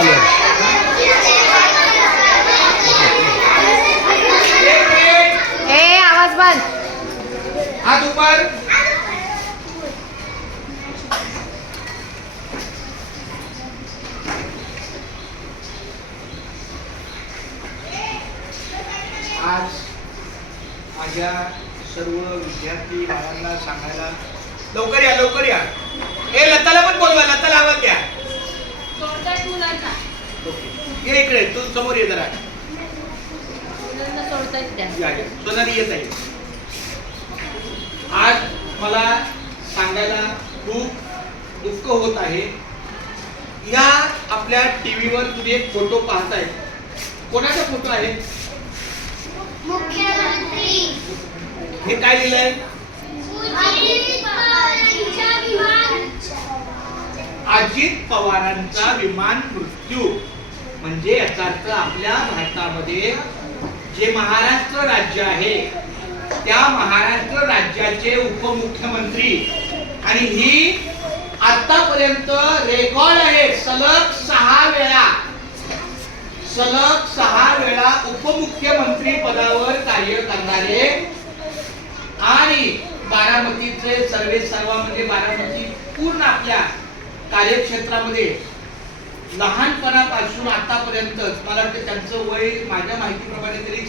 चालू आहे. आवाज बंद. हात ऊपर. आज माझ्या सर्व विद्यार्थी बाळांना सांगायला लवकर या, लवकर या. ए लताला पण बोलवा, लताला आवाज द्या. ये इकडे, तू समोर ये जरा. सोनाली येत आहे. आज मला सांगायला खूप दुःख होत आहे. या आपल्या टीव्हीवर तुम्ही एक फोटो पाहताय. कोणाचा फोटो आहे? मुख्यमंत्री. हे काय लिहिलंय? अजित पवारांचा विमान मृत्यू. म्हणजे याचा अर्थ आपल्या भारतामध्ये जे महाराष्ट्र राज्य आहे त्या महाराष्ट्र राज्याचे उपमुख्यमंत्री, आणि ही आतापर्यंत रेकॉर्ड आहे, सलग 6 वेळा उपमुख्यमंत्री पदावर कार्य करणारे, आणि बारामतीचे सर्वे सर्वा म्हणजे बारामती पूर्ण आपल्या कार्यक्षेत्रामध्ये लहानपणापासून आतापर्यंत मला वाटतं त्यांचं वय माझ्या माहितीप्रमाणे तरी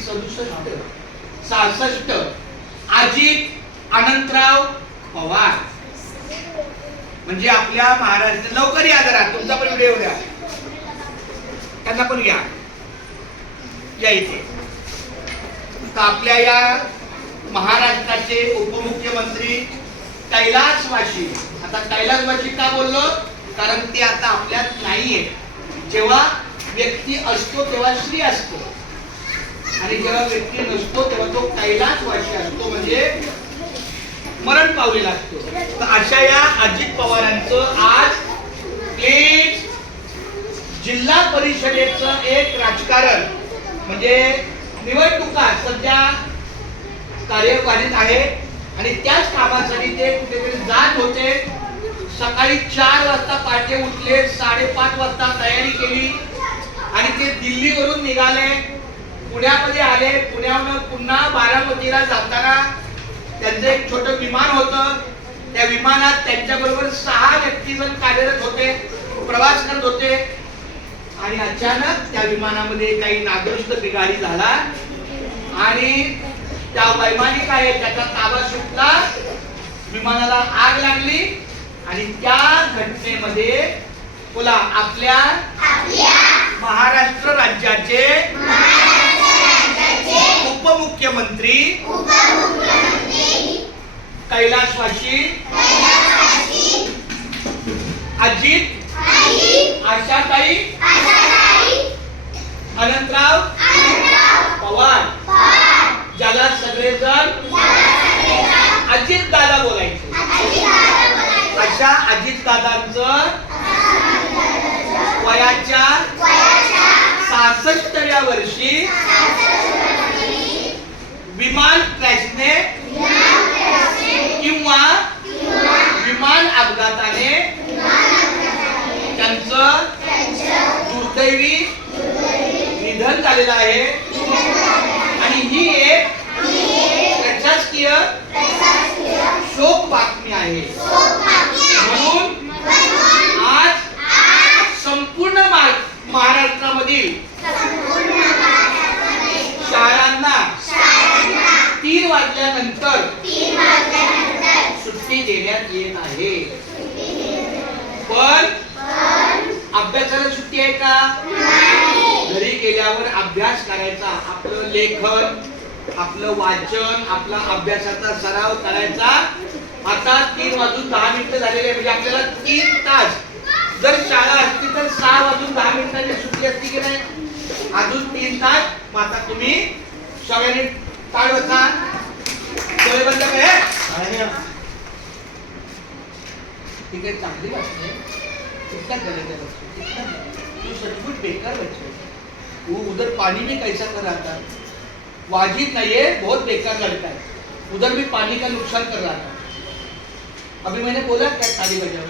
67 अजित अनंतराव पवार. म्हणजे आपल्या महाराष्ट्र. लवकर या जरा, तुमचा पण व्हिडिओ द्या, त्यांना पण घ्या या इथे. तर आपल्या या महाराष्ट्राचे उपमुख्यमंत्री कैलासवासी. आता कैलासवासी का बोललो? कारण ते आता आपल्यात नाहीये. जेव्हा व्यक्ती असतो तेव्हा श्री असतो, आणि जेव्हा व्यक्ती नसतो तेव्हा तो कैलासवासी असतो, म्हणजे मरण पावलेला असतो. तर अशा या अजित पवारांचं आज प्लीज जिल्हा परिषदेचं एक राजकारण, म्हणजे निवडणुका सध्या कार्यकारित आहे, आणि त्याच कामासाठी ते कुठेतरी जात होते. सकाळी 4 वाजता पहाटे उठले, 5:30 वाजता तयारी केली, आणि ते दिल्लीवरून निघाले, पुण्यामध्ये आले. पुण्यावरून पुन्हा बारामतीला जाताना त्यांचं एक छोटं विमान होतं. त्या विमानात त्यांच्याबरोबर 6 व्यक्तीजण कार्यरत होते, प्रवास करत होते, आणि अचानक त्या विमानामध्ये काही नादुरुस्त बिघाडी झाला, आणि त्या वैमानिक आहे त्याचा ताबा सुटला, विमानाला आग लागली, आणि त्या घटनेमध्ये बोला आपल्या महाराष्ट्र राज्याचे उपमुख्यमंत्री कैलासवासी अजित आशाताई अनंतराव पवार, ज्याला सगळेजण अजित दादा बोलायचे, अशा अजित दादांचं वयाच्या 66व्या वर्षी विमान क्रॅशने किंवा विमान अपघाताने त्यांचं दुर्दैवी निधन झालेलं आहे. आणि ही एक प्रशासकीय शोक बातमी आहे. म्हणून आज संपूर्ण महाराष्ट्रामधील शाळांना 3 वाजल्यानंतर सुट्टी देण्यात येत आहे. पण अभ्यासाला सुट्टी आहे का? घरी गेल्यावर अभ्यास करायचा, आपलं लेखन, आपलं वाचन, आपला अभ्यासाचा सराव करायचा. आता 3:10 झालेले, म्हणजे आपल्याला 3 तास. जर शाळा असती तर 6:10 सुट्टी असती की नाही? अजून 3 तास. मग आता तुम्ही सगळ्यांनी टाळ वाचा, डोळे बंद करा. ठीक है, चांगली बात है. कितना गलत है बच्चे, तू सचमुच बेकार बच्चे. वो उधर पानी में कैसा कर रहा था, वाजिब नहीं है, बहुत बेकार लड़का है. उधर भी पानी का नुकसान कर रहा था. अभी मैंने बोला क्या ताली बजाओ,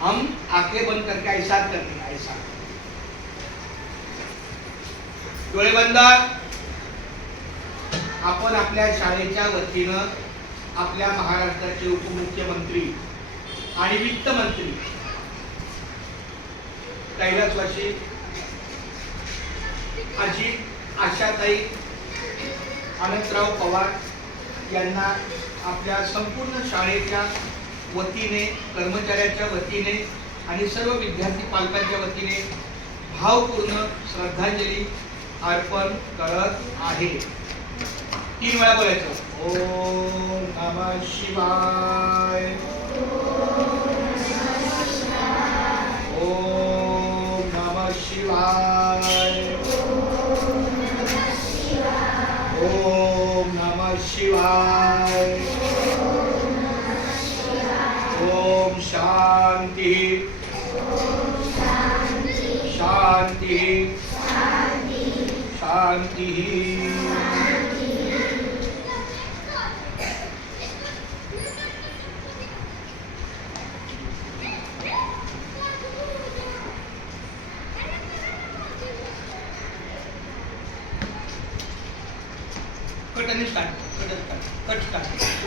हम आंखें बंद करके ऐसा करते हैं, ऐसा डोळे बंद. आपण आपल्या शाळेच्या वतीनं आपल्या महाराष्ट्राचे उपमुख्यमंत्री आणि वित्त मंत्री कैलासवासी आशाताई अनंतराव पवार यांना आपल्या संपूर्ण शाळेच्या वतीने, कर्मचाऱ्यांच्या वतीने आणि सर्व विद्यार्थी पालकांच्या वतीने भावपूर्ण श्रद्धांजली अर्पण करत आहे. 3 वेळा बोलायचं. ओम नमः शिवाय. ओम नमः शिवाय. ओम नमः शिवाय. ओम शांति शांति शांति. कट आणि स्टार्ट. Cut start.